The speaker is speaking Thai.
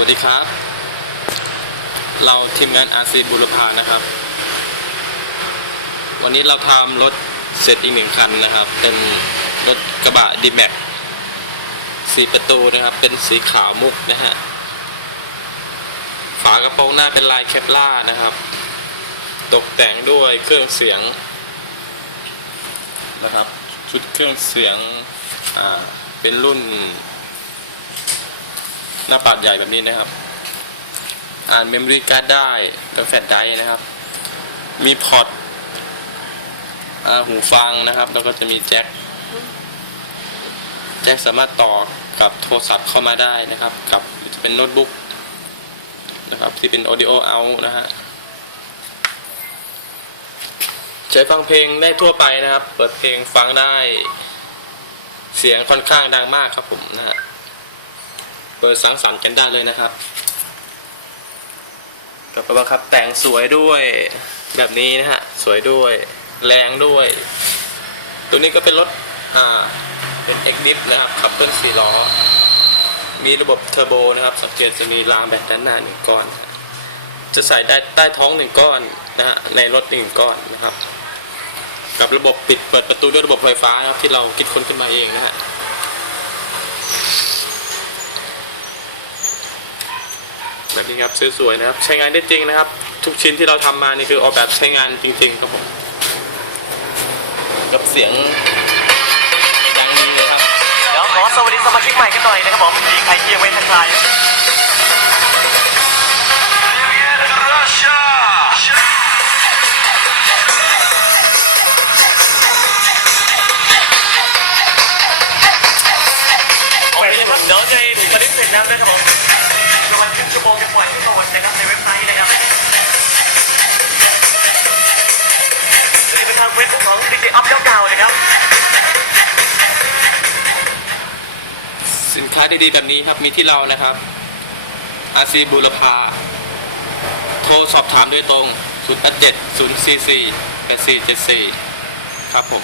วัสดีครับ เราทีมงาน RC บุรพานะครับ วันนี้เราทำรถเสร็จอีกหนึ่งคันนะครับ เป็นรถกระบะดีแม็กสีประตูนะครับ เป็นสีขาวมุกนะฮะ ฝากระโปรงหน้าเป็นลายแคปล่านะครับ ตกแต่งด้วยเครื่องเสียงนะครับ ชุดเครื่องเสียง อ่า เป็นรุ่น หน้าปัดใหญ่แบบนี้นะครับ อ่านเมมโมรี่การ์ดได้กับแฟลชไดรฟ์นะครับ มีพอร์ตหูฟังนะครับ แล้วก็จะมีแจ็คแจ็คสามารถต่อกับโทรศัพท์เข้ามาได้นะครับ กับจะเป็นโน้ตบุ๊กนะครับที่เป็น audio out นะฮะใช้ฟังเพลงได้ทั่วไปนะครับ เปิดเพลงฟังได้ เสียงค่อนข้างดังมากครับผมนะฮะ เปิดสังสรรค์กันได้เลยนะครับกลับไปว่าครับแต่งสวยด้วยแบบนี้นะฮะสวยด้วยแรงด้วย ตัวนี้ก็เป็นรถอ่าเป็น X Dip นะครับขับเคลื่อนสี่ล้อ มีระบบเทอร์โบนะครับสังเกตจะมีรางแบตด้านหน้าหนึ่งก้อน จะใส่ได้ใต้ท้องหนึ่งก้อนนะฮะในรถหนึ่งก้อนนะครับ กับระบบปิดเปิดประตูด้วยระบบไฟฟ้านะครับที่เราคิดค้นขึ้นมาเองนะฮะ แบบนี้ครับสวยๆนะครับ ใช้งานได้จริงนะครับ ทุกชิ้นที่เราทำมานี่คือออกแบบใช้งานจริงๆครับผมกับเสียงดังดีเลยครับเดี๋ยวขอสวัสดีสมาชิกใหม่กันหน่อยนะครับผมมีใครที่ยังไม่ทักทายโอเคครับเดี๋ยวจะบันทึกเสร็จแล้วนะครับ รึ่งชั่วโหลดนะครับในเว็บไซต์นะครับหรือจะเป็นทางเว็บของดีเจอัพเก่าๆนะครับ สินค้าดีๆแบบนี้ครับมีที่เรานะครับอาซีบูรพาโทรสอบถามโดยตรง 0 8 7 0 4 4 8 4 7 4 ครับผม